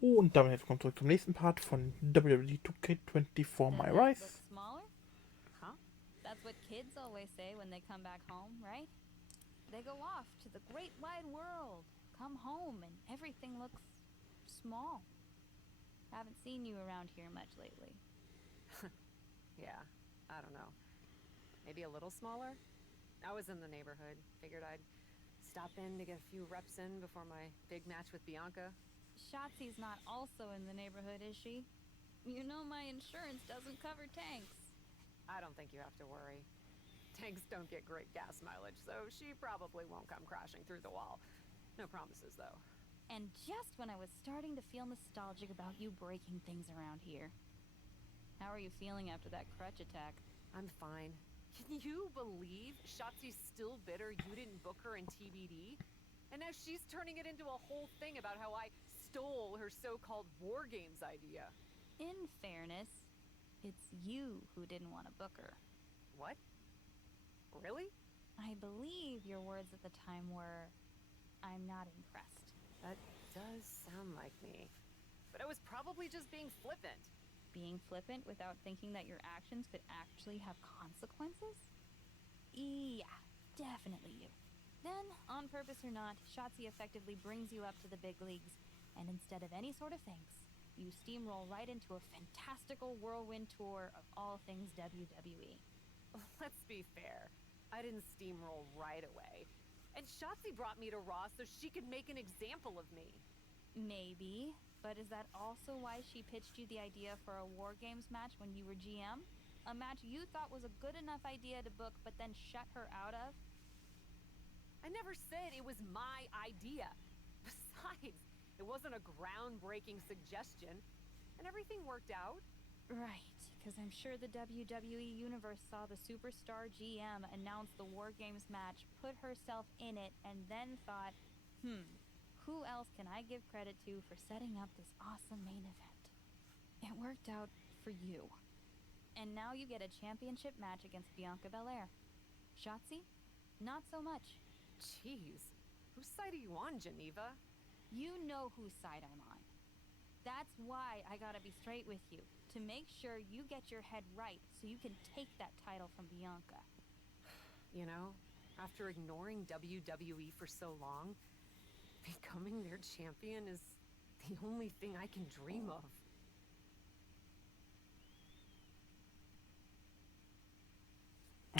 Und damit willkommen zurück zum nächsten Part von WWE2K24 My Does it look Rise. smaller? Huh? That's what kids always say when they come back home, right? They go off to the great wide world, come home, and everything looks small. Haven't seen you around here much lately. Yeah, I don't know. Maybe a little smaller? I was in the neighborhood. Figured I'd stop in to get a few reps in before my big match with Bianca. Shotzi's not also in the neighborhood, is she? You know my insurance doesn't cover tanks. I don't think you have to worry. Tanks don't get great gas mileage, so she probably won't come crashing through the wall. No promises, though. And just when I was starting to feel nostalgic about you breaking things around here. How are you feeling after that crutch attack? I'm fine. Can you believe Shotzi's still bitter you didn't book her in TBD? And now she's turning it into a whole thing about how I stole her so-called war games idea. In fairness, it's you who didn't want to book her. What? Really? I believe your words at the time were, "I'm not impressed." That does sound like me. But I was probably just being flippant. Being flippant without thinking that your actions could actually have consequences? Yeah, definitely you. Then, on purpose or not, Shotzi effectively brings you up to the big leagues, and instead of any sort of thanks, you steamroll right into a fantastical whirlwind tour of all things WWE. Let's be fair. I didn't steamroll right away. And Shotzi brought me to Raw so she could make an example of me. Maybe, but is that also why she pitched you the idea for a War Games match when you were GM? A match you thought was a good enough idea to book, but then shut her out of? I never said it was my idea. Besides, it wasn't a groundbreaking suggestion, and everything worked out. Right, because I'm sure the WWE Universe saw the superstar GM announce the War Games match, put herself in it, and then thought, who else can I give credit to for setting up this awesome main event? It worked out for you. And now you get a championship match against Bianca Belair. Shotzi? Not so much. Jeez, whose side are you on, Geneva? You know whose side I'm on. That's why I gotta be straight with you, to make sure you get your head right so you can take that title from Bianca. You know, after ignoring WWE for so long, becoming their champion is the only thing I can dream of.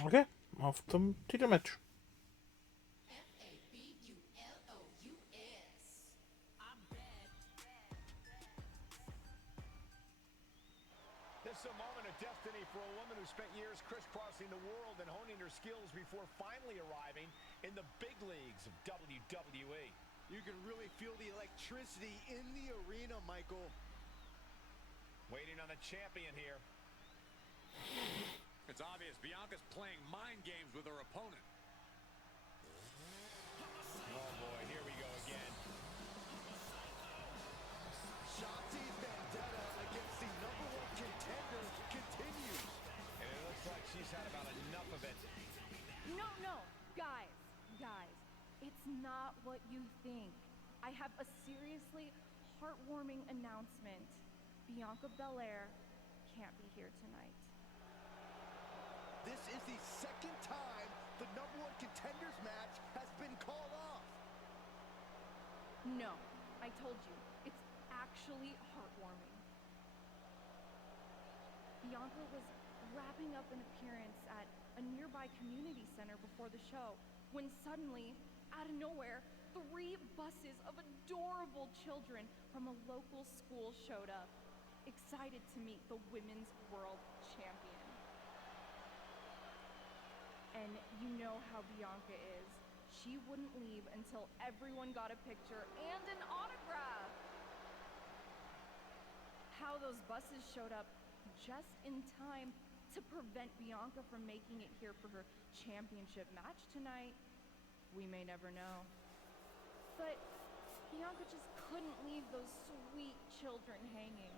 Okay, auf zum Titelmatch. This is a moment of destiny for a woman who spent years crisscrossing the world and honing her skills before finally arriving in the big leagues of WWE. You can really feel the electricity in the arena, Michael. Waiting on the champion here. It's obvious Bianca's playing mind games with her opponent. Oh boy, here we go again. Shotzi's vendetta against the #1 contender continues. And it looks like she's had about enough of it. No, guys, it's not what you think. I have a seriously heartwarming announcement. Bianca Belair can't be here tonight. This is the second time the #1 contenders match has been called off. No, I told you, it's actually heartwarming. Bianca was wrapping up an appearance at a nearby community center before the show when suddenly, out of nowhere, 3 buses of adorable children from a local school showed up, excited to meet the Women's World Champion. And you know how Bianca is. She wouldn't leave until everyone got a picture and an autograph. How those buses showed up just in time to prevent Bianca from making it here for her championship match tonight, we may never know. But Bianca just couldn't leave those sweet children hanging.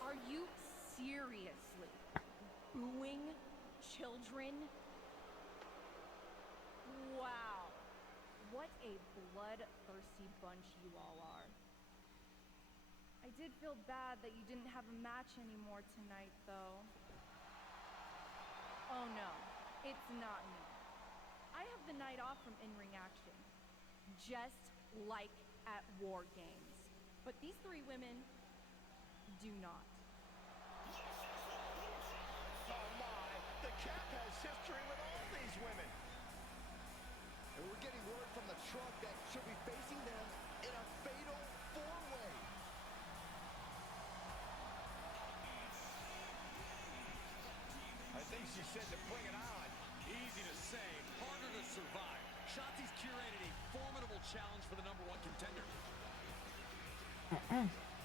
Are you seriously booing children? Wow. What a bloodthirsty bunch you all are. I did feel bad that you didn't have a match anymore tonight, though. Oh no, it's not me. I have the night off from in-ring action, just like at War Games. But these three women do not. Oh my, the Cap has history with all these women. And we're getting word from the truck that she'll be facing them in a fatal four-way. I think she said to bring it on. Easy to say, harder to survive. Shotzi's curated a formidable challenge for the #1 contender.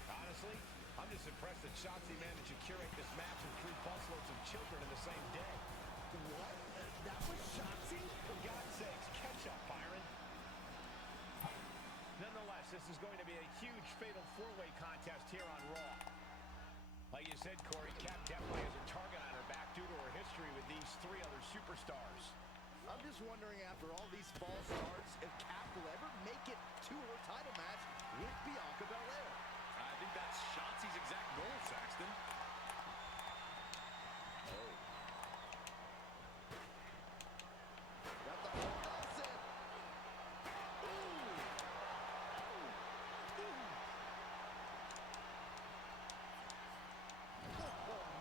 Honestly, I'm just impressed that Shotzi managed to curate this match with 3 busloads of children in the same day. What? That was Shotzi? For God's sakes, catch up, Byron. Nonetheless, this is going to be a huge fatal 4-way contest here on Raw. Like you said, Corey, Cap definitely has a target on her back due to her history with these 3 other superstars. I'm just wondering, after all these false starts, if Cap will ever make it to her title match with Bianca Belair. I think that's Shotzi's exact goal, Saxton. Oh. Got the hold set. Oh,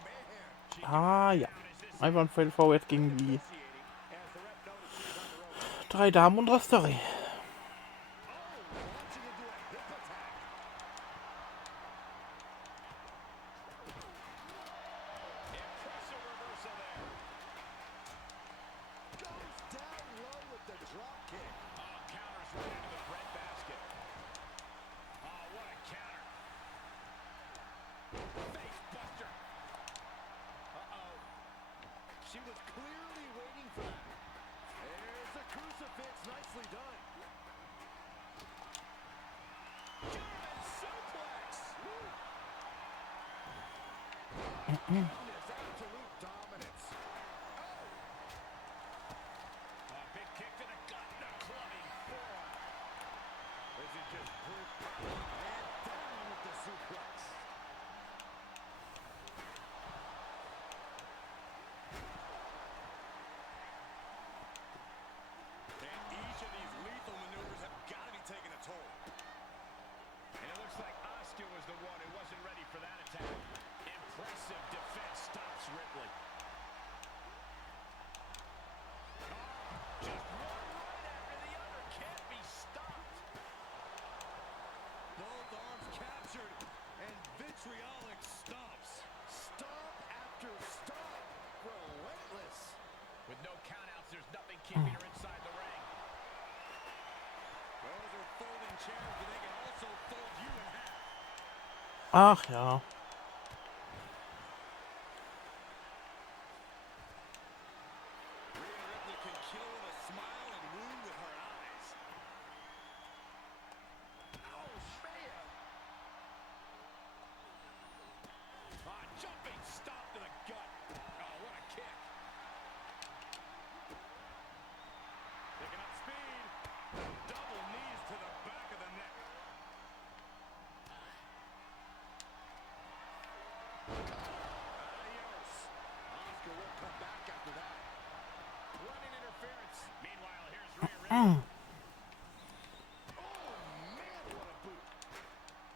man. Ah ja, einfach ein Fatal Forward gegen die 3 Damen unserer Story. Launching into a hip attack. Impressive reversal there. Goes down low with the drop kick. Counters right into the breadbasket. Oh, what a counter. Face buster. Uh-oh. She was clearly waiting for that. There's a crucifix. Nicely done. German suplex. Goodness, absolute dominance. A big kick to the gut and a clubbing forearm. This is just brute power. And down with the suplex. And each of these lethal maneuvers have got to be taking a toll. And it looks like Asuka was the one who wasn't ready for that attack. Impressive defense stops Ripley. Just one right after the other. Can't be stopped. Both arms captured, and vitriolic stomps. Stomp after stomp. Relentless. With no countouts, there's nothing keeping her inside the ring. Those are folding chairs, but they can also fold you in half. Ach ja. Rhea Ripley can kill with a smile and wound with her eyes. Oh, man. Jumping stop to the gut. Oh, what a kick. Picking up speed. Double knees to the back of the neck. Adios. Asuka won't come back after that. Running interference. Meanwhile, here's Rhea Ripley. Oh, man, what a boot.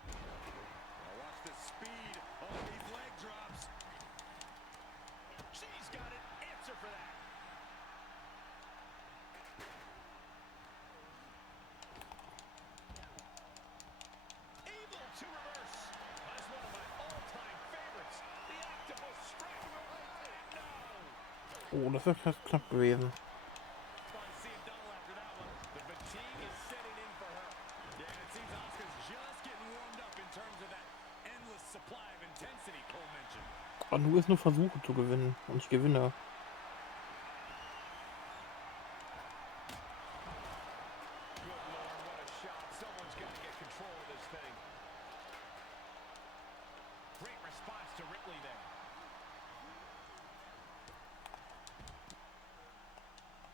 Now watch the speed on these leg drops. She's got an answer for that. Able to reverse. That's one of my all-time favorites. The octopus strike. No. Oh, das ist fast knapp gewesen. Fun to see a double after that one. The fatigue is setting in for her. Yeah, and it seems Asuka's just getting warmed up in terms of that endless supply of intensity Cole mentioned. Aber du wirst nur versuchen zu gewinnen und ich gewinne. Good Lord, what a shot. Someone's got to get control of this thing. Great response to Ripley there.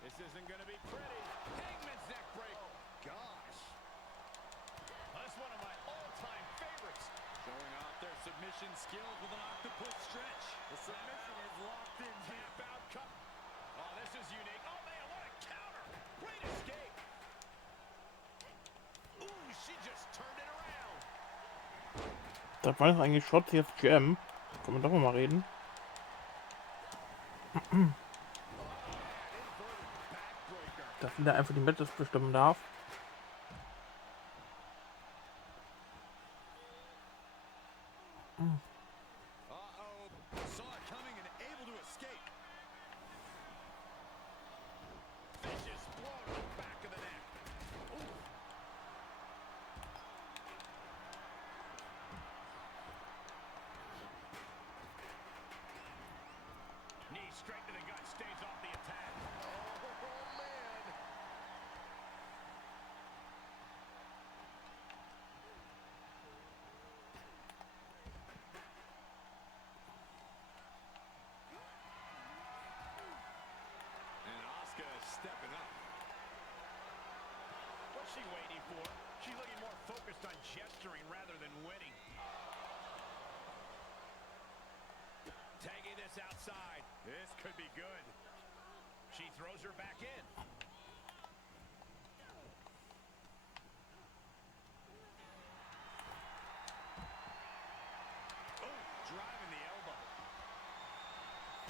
This isn't going to be pretty. Hangman's neck break. submission skills with an octopus stretch. The submission is locked in. Tap out. Oh, this is unique. Oh, man, what a counter. Great escape. Ooh, she just turned it around. Da war das eigentlich Shotzi jetzt GM. Können wir doch mal reden. Dass sie da einfach die Matches bestimmen darf. Uh-oh. Saw it coming and able to escape. Vicious blow to the back of the neck. Ooh. Knee straight to the gut, stays off the attack. Oh, man. And Asuka is stepping up. What's she waiting for? She's looking more focused on gesturing rather than winning. Tagging this outside. This could be good. She throws her back in. Oh, driving the elbow.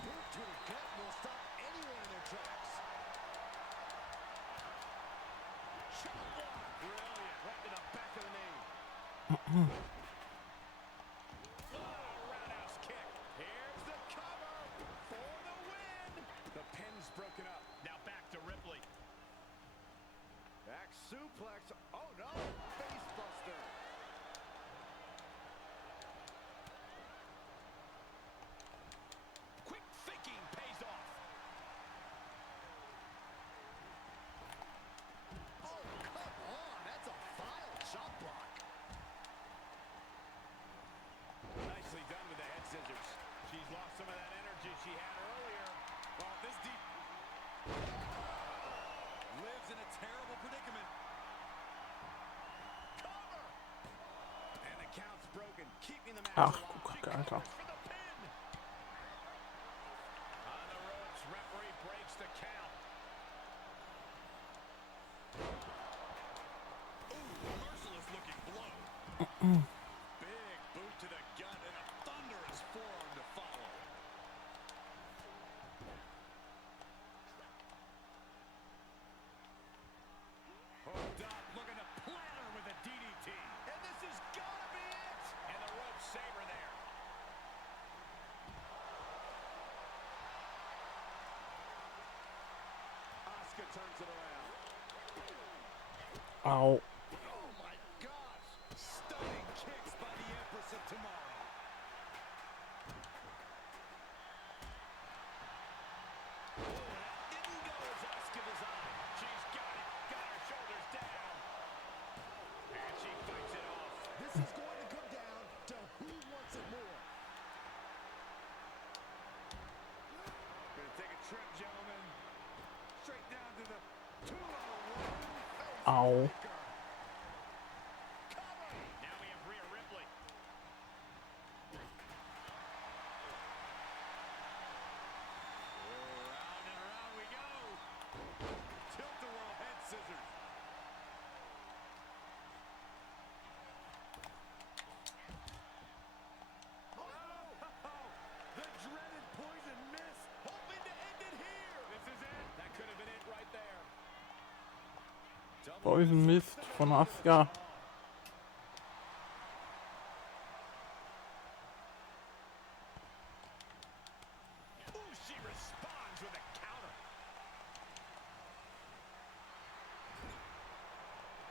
Boot to the gut will stop anyone in their tracks. Shot block. Brilliant. Right to the back of the knee. Roundhouse kick. Here's the cover for the win. The pin's broken up. Now back to Ripley. Back suplex. Oh, no. Face buster. Quick thinking pays off. Oh, come on. That's a vile chop block. Nicely done with the head scissors. She's lost some of that energy she had earlier. Well, this deep lives in a terrible predicament. Cover! And the count's broken, keeping the match Ach, alive. guck, She Alter. covers for the pin. On the ropes, referee breaks the count. Ooh, merciless looking blow. Big boot to the gut and a thunderous forearm to follow. Hooked up, looking to plant her with a DDT. And this has got to be it. And the rope saver there. Asuka turns it around. Au. Oh, my gosh. Stunning kicks by the Empress of Tomorrow. Oh, that didn't go as Asuka designed. She's got it. Got her shoulders down. And she fights it off. This is going to come down to who wants it more. Gonna take a trip, gentlemen. Straight down to the 201. Au. Cover. Now we have Rhea Ripley. Round and around we go. Tilt-a-whirl head scissors. The dreaded poison mist. Hoping to end it here. This is it. That could have been it right there. Poison Mist von Asuka. Ooh, she responds with a counter.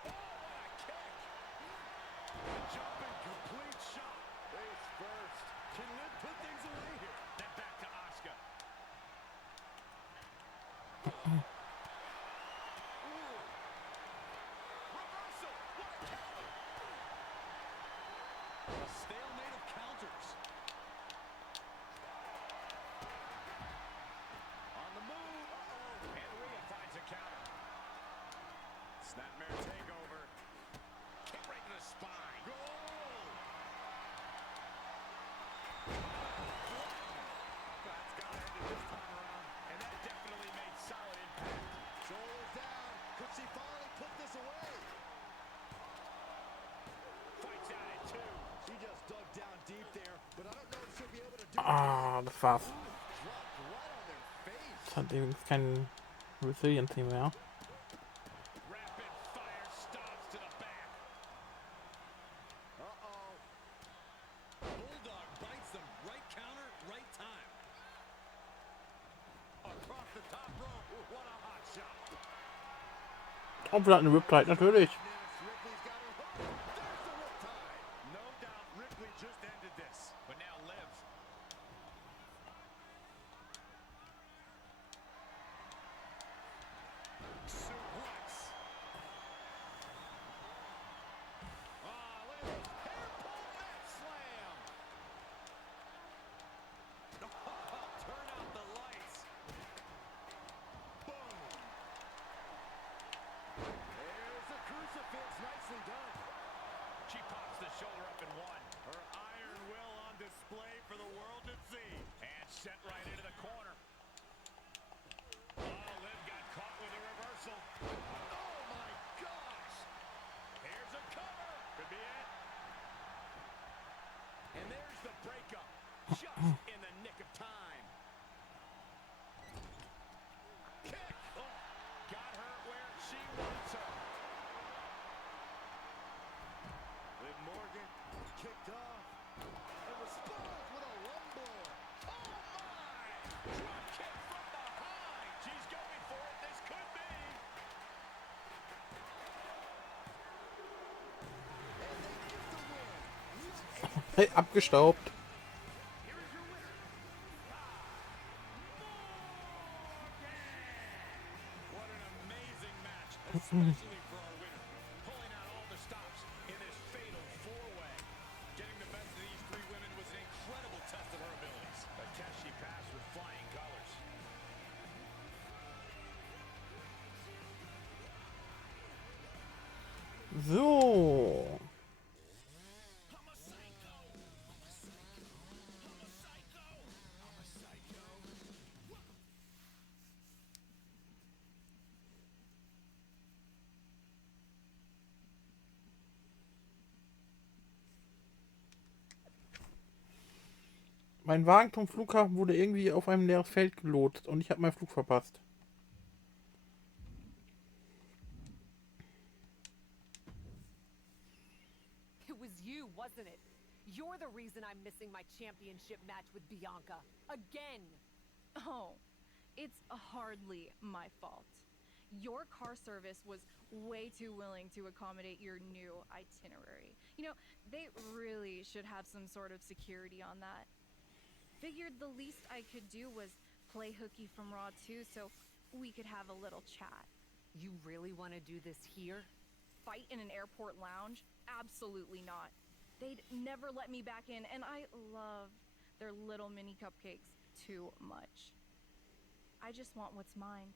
Oh, what a kick. Jumping complete shot. Face first. Can Liv put things away here? Then back to Asuka. Reversal. What a Ah, das war's. Dropped right on their face. Das hat übrigens kein Resiliency mehr. Rapid fire stomps to the back. Uh-oh. Bulldog bites them. Right counter, right time. Across the top rope. What a hot shot. Und wir hatten eine Riptide, natürlich. Next, Ripley's got her hooked. There's the riptide. No doubt Ripley just ended this. But now Liv. Suplex. Ah, look at this hair-pull net slam. Turn out the lights. Boom. There's a crucifix. Nicely done. She pops the shoulder up and one. Her iron will on display for the world to see. And sent right into the corner. Oh, Liv got caught with a reversal. Oh, my gosh. Here's a cover. Could be it. And there's the breakup. Just in the nick of time. Kick. Oh, got her where she wants her. Liv Morgan kicked off and responds with a rumble. Oh, my. Drop kick from behind. She's going for it. This could be. And they get the win. Hey, abgestaubt. What an amazing match, especially for our winner. Pulling out all the stops in this fatal four-way. Getting the best of these three women was an incredible test of her abilities. A test she passed with flying colors. So. Mein Wagen zum Flughafen wurde irgendwie auf einem leeres Feld gelotst und ich habe meinen Flug verpasst. It was you, wasn't it? You're the reason I'm missing my championship match with Bianca. Again! Oh, it's hardly my fault. Your car service was way too willing to accommodate your new itinerary. You know, they really should have some sort of security on that. Figured the least I could do was play hooky from Raw 2 so we could have a little chat. You really want to do this here? Fight in an airport lounge? Absolutely not. They'd never let me back in, and I love their little mini cupcakes too much. I just want what's mine.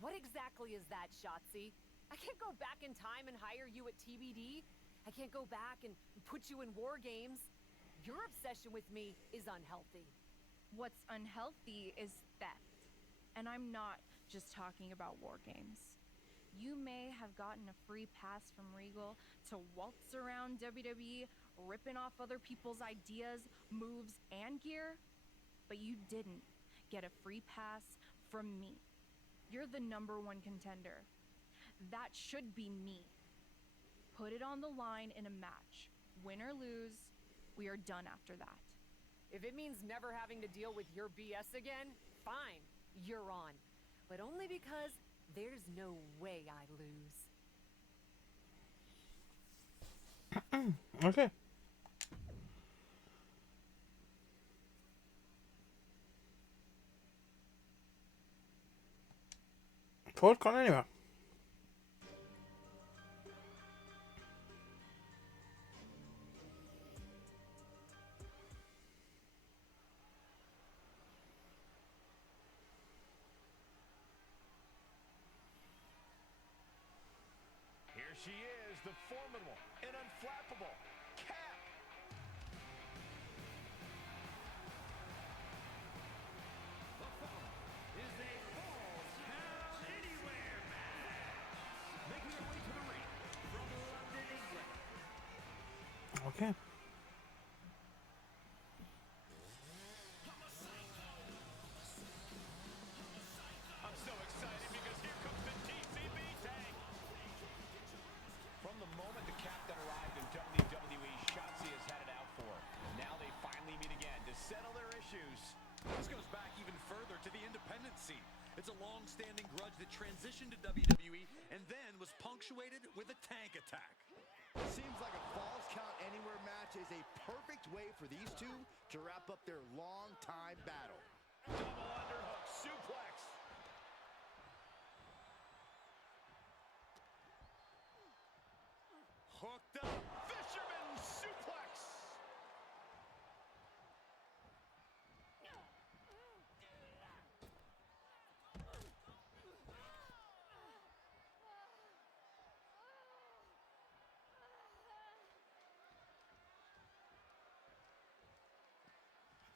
What exactly is that, Shotzi? I can't go back in time and hire you at TBD. I can't go back and put you in war games. Your obsession with me is unhealthy. What's unhealthy is theft. And I'm not just talking about war games. You may have gotten a free pass from Regal to waltz around WWE, ripping off other people's ideas, moves, and gear, but you didn't get a free pass from me. You're the #1 contender. That should be me. Put it on the line in a match. Win or lose, we are done after that. If it means never having to deal with your BS again, fine, you're on. But only because there's no way I lose. Okay. Vollkommen anywhere. Here she is, the formidable and unflappable Cat. Okay. is a perfect way for these two to wrap up their long-time battle. Double underhook suplex. Hooked up. Fisherman suplex.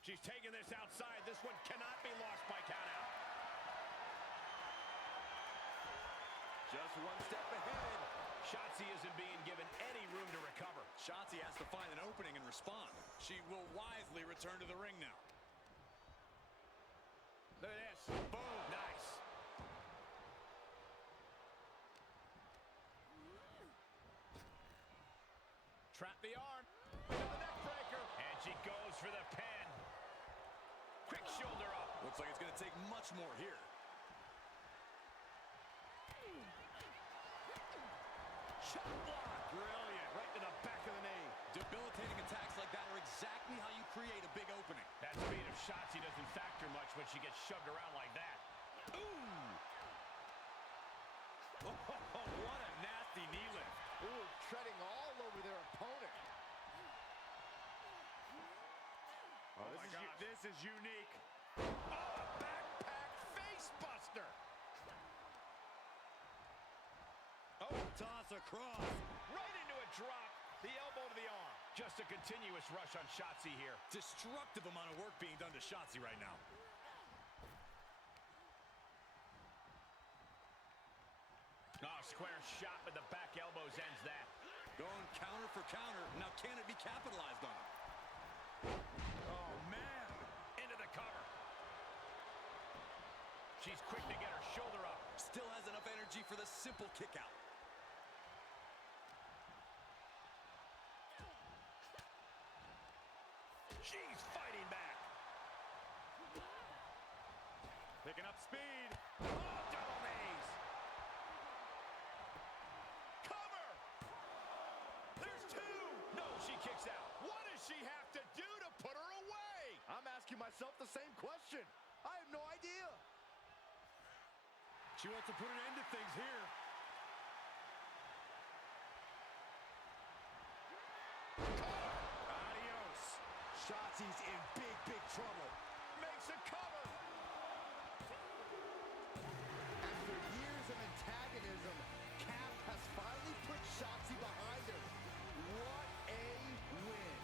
She's taking this outside. This one cannot be lost by countout. Just one step ahead. Shotzi isn't being given any room to recover. Shotzi has to find an opening and respond. She will wisely return to the ring now. Look at this. Boom. Nice. Trap the arm. Into the neck breaker. And she goes for the pin. Quick shoulder up. Looks like it's going to take much more here. Shot block. Brilliant. Right to the back of the knee. Debilitating attacks like that are exactly how you create a big opening. That speed of Shotzi doesn't factor much when she gets shoved around like that. Ooh. Oh, what a nasty knee lift. Ooh, treading all over their opponent. Oh, my gosh. This is unique. Oh, a backpack face buster. Oh, toss across. Right into a drop. The elbow to the arm. Just a continuous rush on Shotzi here. Destructive amount of work being done to Shotzi right now. Oh, square shot with the back elbows ends that. Going counter for counter. Now can it be capitalized on? Oh, man. Into the cover. She's quick to get her shoulder up. Still has enough energy for the simple kick out. She's fighting back. Picking up speed. Oh, double knees. Cover. There's two. No, she kicks out. What does she have to do to put her away? I'm asking myself the same question. I have no idea. She wants to put an end to things here. Adios. Shotzi's in big, big trouble. Makes a cover. After years of antagonism, Cap has finally put Shotzi behind her. What a win.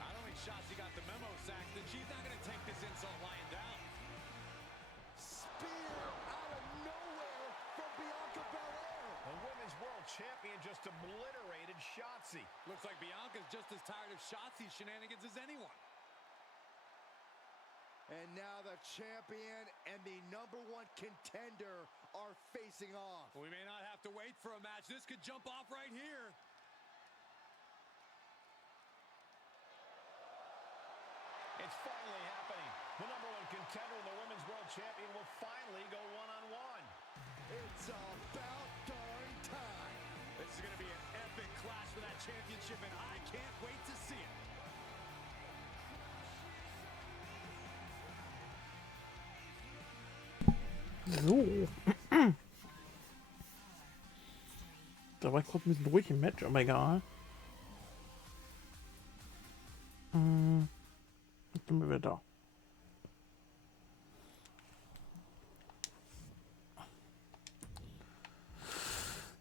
I don't think Shotzi got the memo, Saxton. She's not going to take this insult lying down. Spear out of nowhere from Bianca Belair. The Women's World Champion just obliterated Shotzi. Looks like Bianca's just as tired of Shotzi's shenanigans as anyone. And now the champion and the #1 contender are facing off. We may not have to wait for a match. This could jump off right here. It's finally happening. The #1 contender and the Women's World Champion will finally go one-on-one. It's about darn time. This is going to be an epic clash for that championship, and I can't wait to see it. So. Da war ich kurz ein bisschen ruhig im Match, aber egal. Jetzt sind wir wieder da.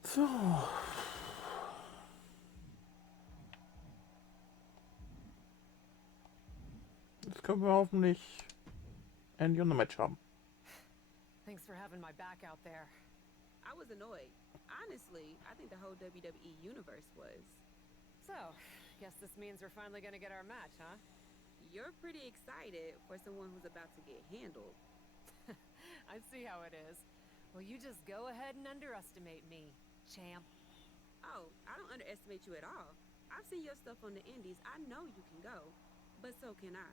So. Jetzt können wir hoffentlich Andy und ein Match haben. Thanks for having my back out there. I was annoyed. Honestly, I think the whole WWE universe was. So, guess this means we're finally gonna get our match, huh? You're pretty excited for someone who's about to get handled. I see how it is. Well, you just go ahead and underestimate me, champ. Oh, I don't underestimate you at all. I've seen your stuff on the indies. I know you can go, but so can I.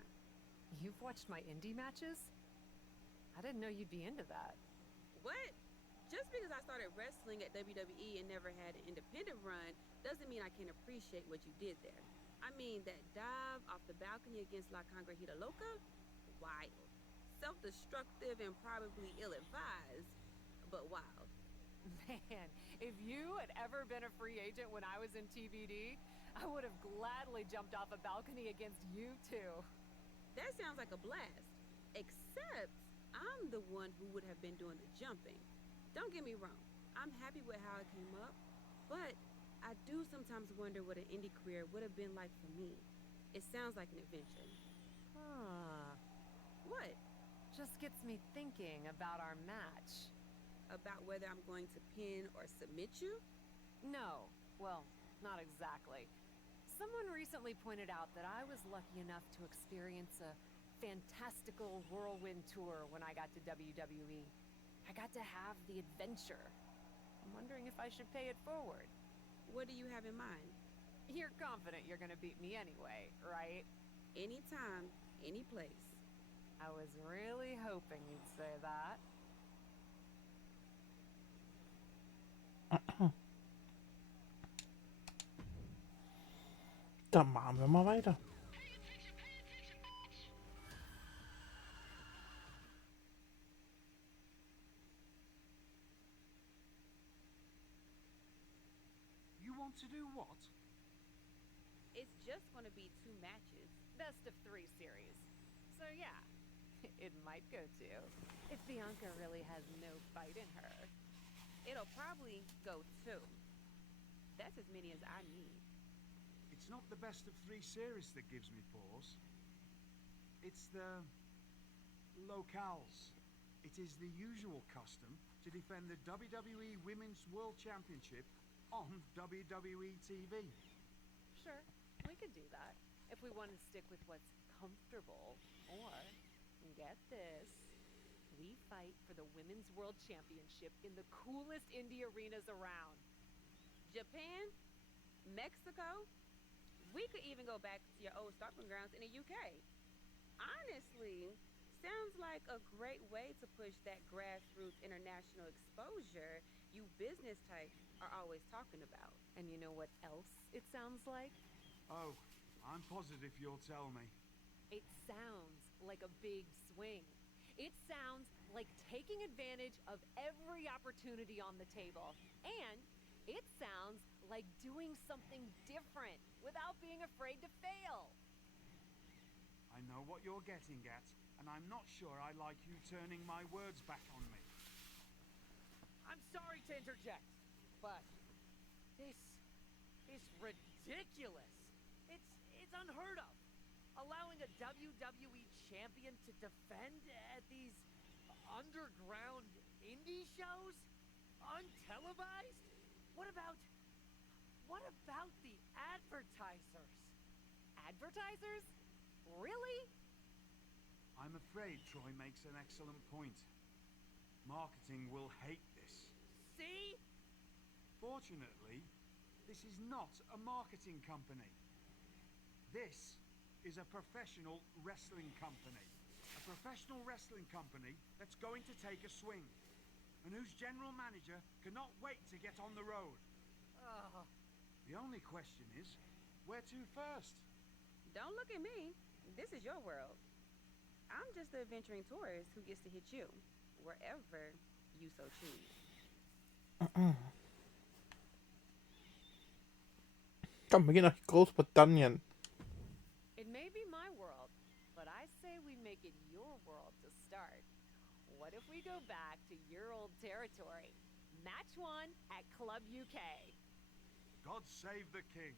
You've watched my indie matches? I didn't know you'd be into that. What? Just because I started wrestling at WWE and never had an independent run doesn't mean I can't appreciate what you did there. I mean, that dive off the balcony against La Congregita Loca? Wild. Self-destructive and probably ill-advised, but wild. Man, if you had ever been a free agent when I was in TBD, I would have gladly jumped off a balcony against you too. That sounds like a blast. Except I'm the one who would have been doing the jumping. Don't get me wrong. I'm happy with how it came up, but I do sometimes wonder what an indie career would have been like for me. It sounds like an adventure. What? Just gets me thinking about our match. About whether I'm going to pin or submit you? No, well, not exactly. Someone recently pointed out that I was lucky enough to experience a fantastical whirlwind tour when I got to WWE. I got to have the adventure. I'm wondering if I should pay it forward. What do you have in mind? You're confident you're gonna beat me anyway, right? Anytime, any place. I was really hoping you'd say that. Dann machen wir mal weiter. You want to do what? It's just going to be 2 matches. Best of 3 series. So yeah, it might go to. If Bianca really has no fight in her. It'll probably go 2. That's as many as I need. It's not the best of 3 series that gives me pause. It's the locales. It is the usual custom to defend the WWE Women's World Championship on WWE TV. Sure, we could do that. If we want to stick with what's comfortable. Or, get this, we fight for the Women's World Championship in the coolest indie arenas around. Japan? Mexico? We could even go back to your old stomping grounds in the UK. Honestly, sounds like a great way to push that grassroots international exposure you business types are always talking about. And you know what else it sounds like? Oh, I'm positive you'll tell me. It sounds like a big swing. It sounds like taking advantage of every opportunity on the table. And it sounds like doing something different without being afraid to fail. I know what you're getting at, and I'm not sure I like you turning my words back on me. I'm sorry to interject, but this is ridiculous. It's unheard of. Allowing a WWE champion to defend at these underground indie shows? Untelevised? What about the advertisers? Advertisers? Really? I'm afraid Troy makes an excellent point. Marketing will hate this. See? Fortunately, this is not a marketing company. This is a professional wrestling company. A professional wrestling company that's going to take a swing, and whose general manager cannot wait to get on the road. The only question is, where to first? Don't look at me. This is your world. I'm just the adventuring tourist who gets to hit you, wherever you so choose. Komm, wir gehen nach Großbritannien. It may be my world, but I say we make it your world to start. What if we go back to your old territory? Match 1 at Club UK. God save the king.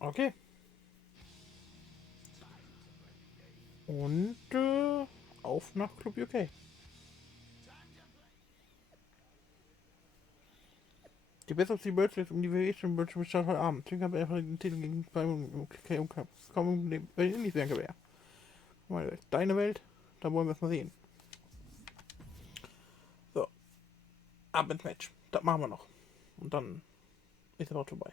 Okay. Und auf nach Club UK. Die Best of the Birds um die WWE Birds startet heute Abend. Deswegen haben wir einfach den Titel gegen UK umkampft. Kaum nicht mehr gewähr. Deine Welt, da wollen wir es mal sehen. So. Ab ins Match. Das machen wir noch. Und dann ist es auch vorbei.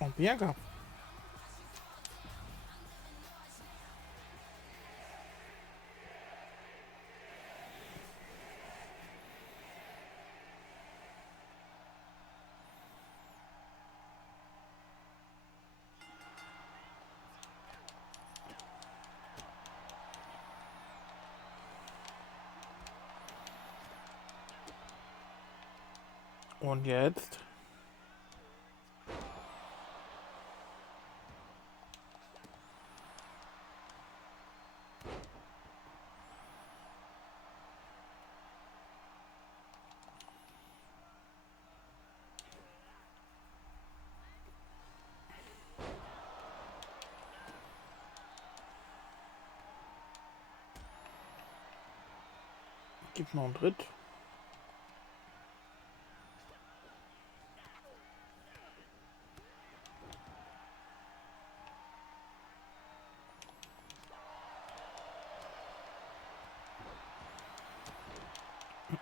Und Bianca. Und jetzt? Gibt noch einen Tritt.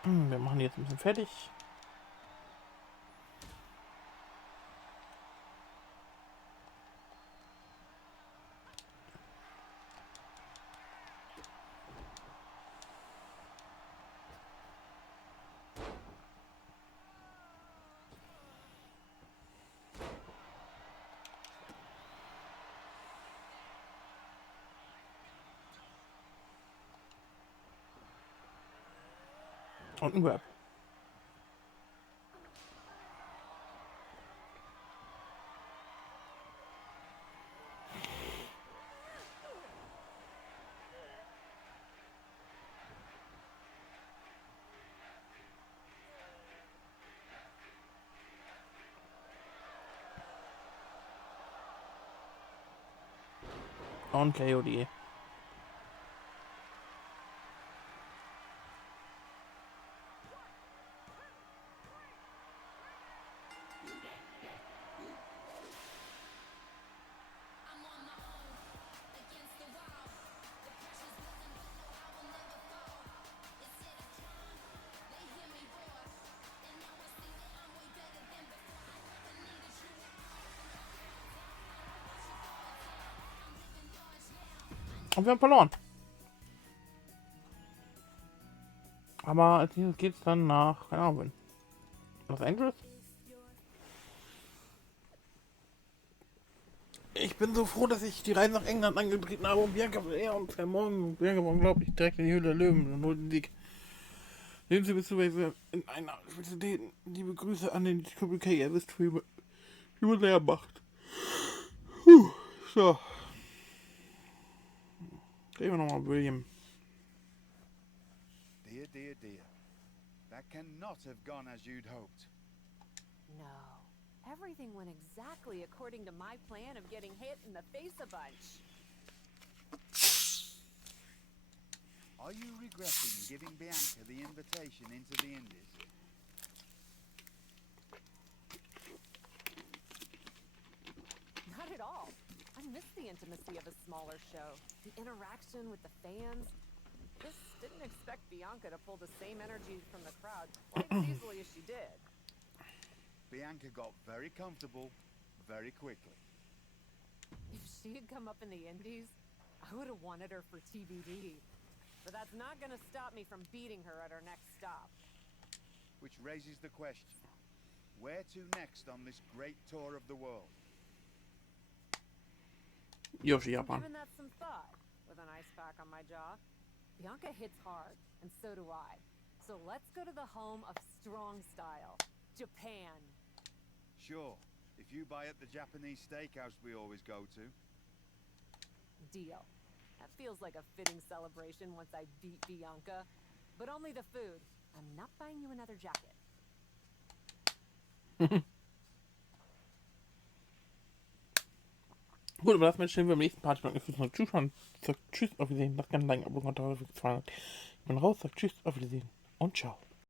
Wir machen die jetzt ein bisschen fertig. Und ein Grab. Und KOD. Und wir haben verloren. Aber als nächstes geht's dann nach, keine Ahnung, Los Angeles. Ich bin so froh, dass ich die Reise nach England angetreten habe und Bianca und morgen Bianca war unglaublich direkt in die Höhle der Löwen und holt den Sieg. Nehmen Sie beziehungsweise in einer Spezialität liebe Grüße an den Triple K. Ihr wisst, wie man der macht. So. Reden wir nochmal William. Dear, dear, dear. That cannot have gone as you'd hoped. No. Everything went exactly according to my plan of getting hit in the face a bunch. Are you regretting giving Bianca the invitation into the Indies? Not at all. I miss the intimacy of a smaller show, the interaction with the fans. Just didn't expect Bianca to pull the same energy from the crowd quite as easily as she did. Bianca got very comfortable very quickly. If she had come up in the Indies, I would have wanted her for TBD. But that's not going to stop me from beating her at our next stop. Which raises the question, where to next on this great tour of the world? Yoshi, Japan. Given that some thought, with an ice pack on my jaw, Bianca hits hard, and so do I. So let's go to the home of strong style, Japan. Sure, if you buy at the Japanese steakhouse we always go to. Deal. That feels like a fitting celebration once I beat Bianca. But only the food. I'm not buying you another jacket. Gut, aber das mit stellen wir im nächsten Part. Ich danke fürs neue Zuschauen. Sagt Tschüss, auf Wiedersehen. Lasst gerne ein Like, Abo, Kommentar, gefallen hat. Ich bin raus, sagt Tschüss, auf Wiedersehen und ciao.